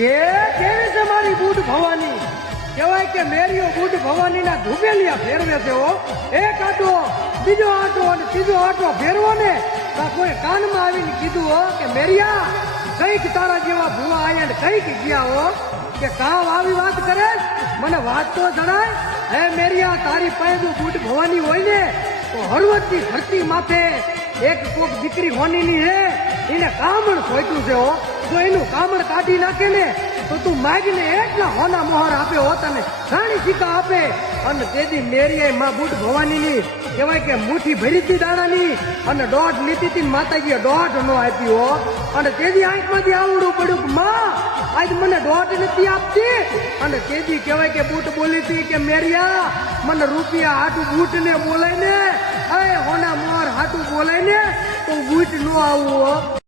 કે કેવી છે મારી બુટ ભવાની કહેવાય કે મેરીઓ બુટ ભવાની ના ધુબેલિયા ફેરવે છે હો એક આટો બીજો આટો અને ત્રીજો આટો ફેરવો ને તો કોઈ કાનમાં આવીને કીધું હો કે મેરિયા કઈક તારા જેવા ભૂવા આયા ને કઈક ગયા હો કે કામ આવી વાત કરે મને વાત તો જણાય હે મેરિયા તારી પાસે બુટ ભવાની હોય ને તો હળવદની ધરતી માથે એક કોક દીકરી હોનીની હે એને કામણ ખોટ્યું છે હો જો એનું કામણ કાઢી નાખે ને તો તું માગીને એટલા હોના મોહર આપે હો તને રાણી સિક્કા આપે અને તેદી મેરીએ માં બુટ ભવાનીની કહેવાય કે મુઠ્ઠી ભરી હતી દાણાની અને દોઢ લીધી હતી માતાજીએ દોઢ નો આપી હો અને તેદી આંખમાંથી આવડું પડ્યું કે માં આજ મને દોઢ નથી આપતી અને તેદી કહેવાય કે બુટ બોલી હતી કે મેરિયા મને રૂપિયા હાટું બુટ ને બોલાય ને અરે હોના મોહર હાટું બોલાય ને તો બુટ નો આવું હો